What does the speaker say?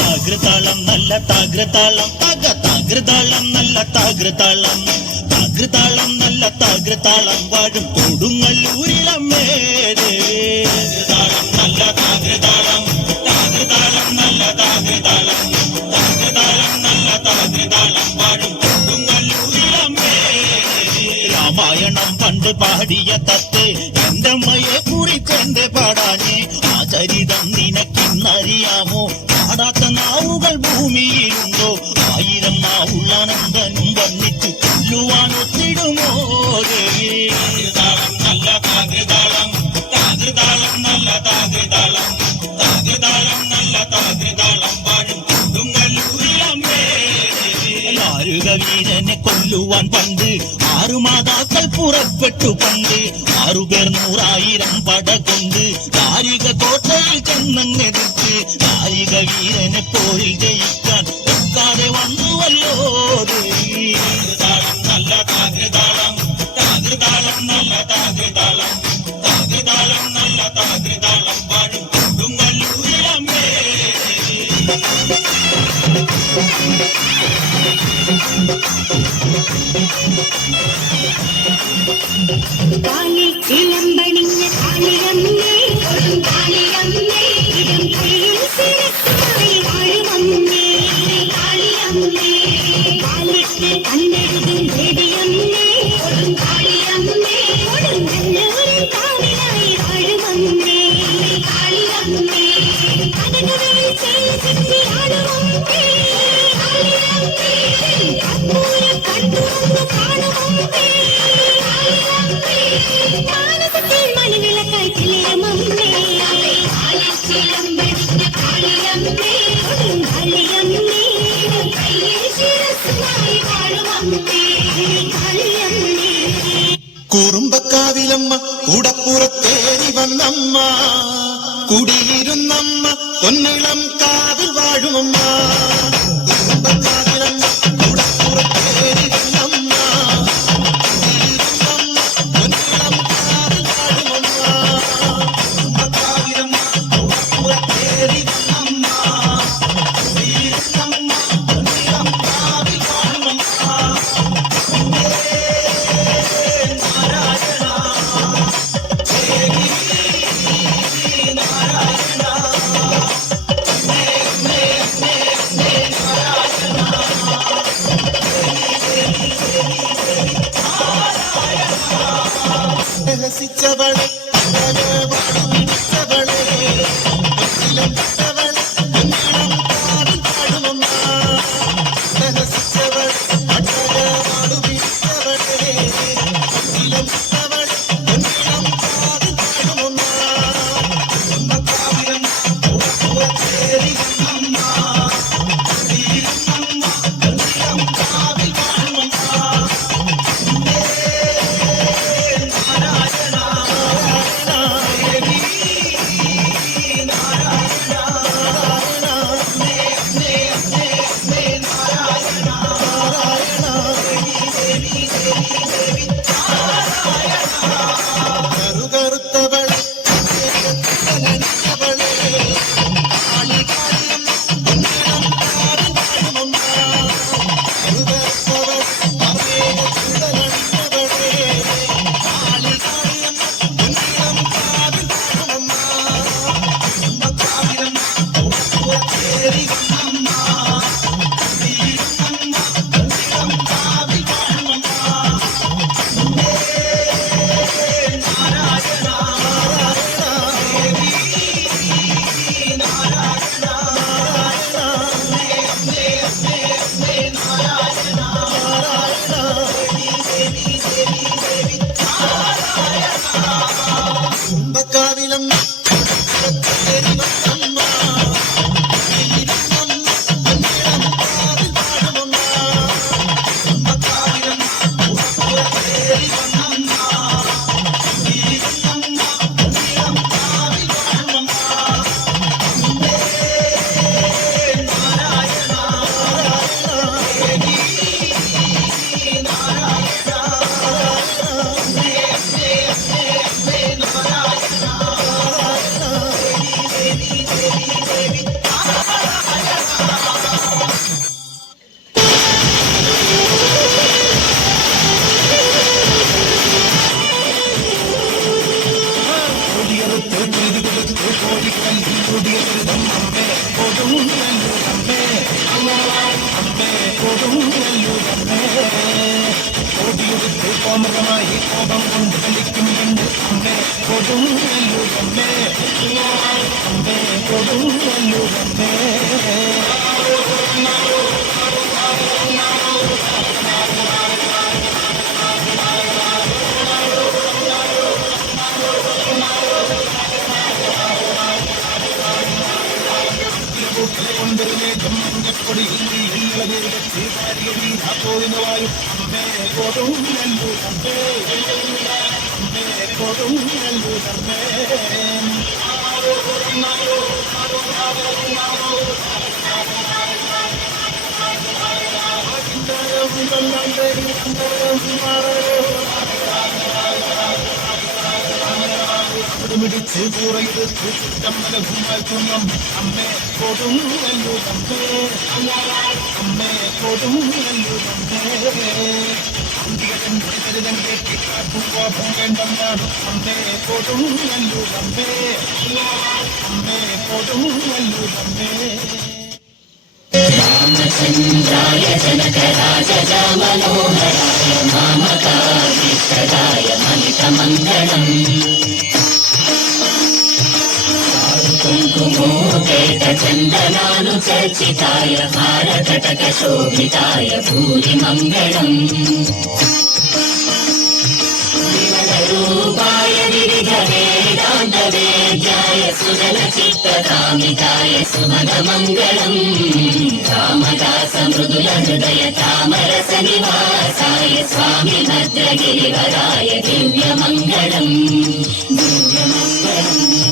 താകൃതാളം നല്ല താകൃതാളം താകൃതാളം നല്ല താകൃതാളം താകൃതാളം നല്ല താകൃതാളം വാഴും കൊടുങ്ങല്ലൂരിലമ്മേരേ താകൃതാളം നല്ല താകൃതാളം താകൃതാളം നല്ല താകൃതാളം താകൃതാളം നല്ല താകൃതാളം വാഴും കൊടുങ്ങല്ലൂരിലമ്മേരേ രാമായണം പണ്ട് പാടിയ തത്ത് എന്റെ അമ്മയെ കുറിച്ചെന്റെ പാടാനേ ആ ചരിതം നിനക്കിന്നറിയാമോ പാടാത്ത നാവുകൾ ഭൂമിയിലുണ്ടോ ആയിരം നാവുള്ള നന്ദനും വന്നിച്ചു കൊല്ലുവാൻ ഒത്തിടുമോ താകൃതാളം നല്ല താകൃതാളം താകൃതാളം നല്ല താകൃതാളം താകൃതാളം നല്ല താകൃതാളം വാഴും കൊടുങ്ങല്ലൂരിലമ്മേ വീരനെ കൊല്ലുവാൻ പണ്ട് 6 മാതാക്കൾ പുറപ്പെട്ടു പണ്ട് 6 പേർ 100,000 പട കൊണ്ട് കാരിക കോട്ടയിൽ ചെന്നെടുത്ത് കാരിക വീരനെ പോരിൽ ജയിക്കാൻ ഒക്കാതെ വന്നുവല്ലോ താകൃതാളം നല്ല താകൃതാളം താകൃതാളം നല്ല താകൃതാളം താകൃതാളം നല്ല താകൃതാളം വാഴും കൊടുങ്ങല്ലൂരിലമ്മേ കാലിൽ ചിലമ്പണിഞ്ഞ കാളിയമ്മേ കാളിയമ്മേ ഇടം കയ്യിൽ സിരസുമായി വാഴുമമ്മേ കാളിയമ്മേ കാലിട്ട് കണ്ടെടുതും ദേവിയമ്മേ കാളിയമ്മേ നല്ലൊരു കാവിലായി വാഴുമമ്മേ കാളിയമ്മേ കടലുകളിൽ ചെയ്തി ആടുമമ്മേ കാളിയമ്മേ കണ്ണൂര് കണ്ടുവന്ന് കാണുമമ്മേ മാനസത്തിൽ മണിവിളക്കായി ചിലമമ്മേ കാലിൽ ചിലമ്പടിച്ച കാളിയമ്മേ കൊടുങ്ങല്ലൂരമ്മേ കോടിയുടുത്ത് കോമരമായി കോപം കൊണ്ട് കളിക്കും രണ്ട് അമ്മേ കൊടുങ്ങല്ലൂരമ്മേ അമ്മേ കൊടുങ്ങല്ലൂരമ്മേ കൊടി പോയിനവായും അമ്മേ കൊടുങ്ങല്ലൂരമ്മേ അമ്മേ കൊടുങ്ങല്ലൂരമ്മേ മിടിച്ച് കൂറയെടുത്ത് ചുറ്റമ്പലകുമാൽ കുന്നം അമ്മേ കൊടുങ്ങല്ലൂരമ്മേ അമ്മേ കൊടുങ്ങല്ലൂരമ്മേ അന്തികൻ കരുതൻ കേട്ടി കാട്ടുകോപം വേണ്ടെന്നാണ് അമ്മേ കൊടുങ്ങല്ലൂരമ്മേ അമ്മേ കൊടുങ്ങല്ലൂരമ്മേ രാമചന്ദ്രായ ജനകരാജ മനോഹരായ മാമകാഭീഷ്ടരായ മലിതമംഗളം कुङ्कुमोपेतचन्दनानुचर्चिताय हारकटकशोभिताय भूरिमङ्गलम् विमलरूपाय विविधवेदान्तवेद्याय सुजनचित्तकामिताय सुमदमङ्गलम् रामदासमृदुलहृदय तामरसनिवासाय स्वामि भद्रगिरिवराय दिव्यमङ्गलम् दिव्यमङ्गलम्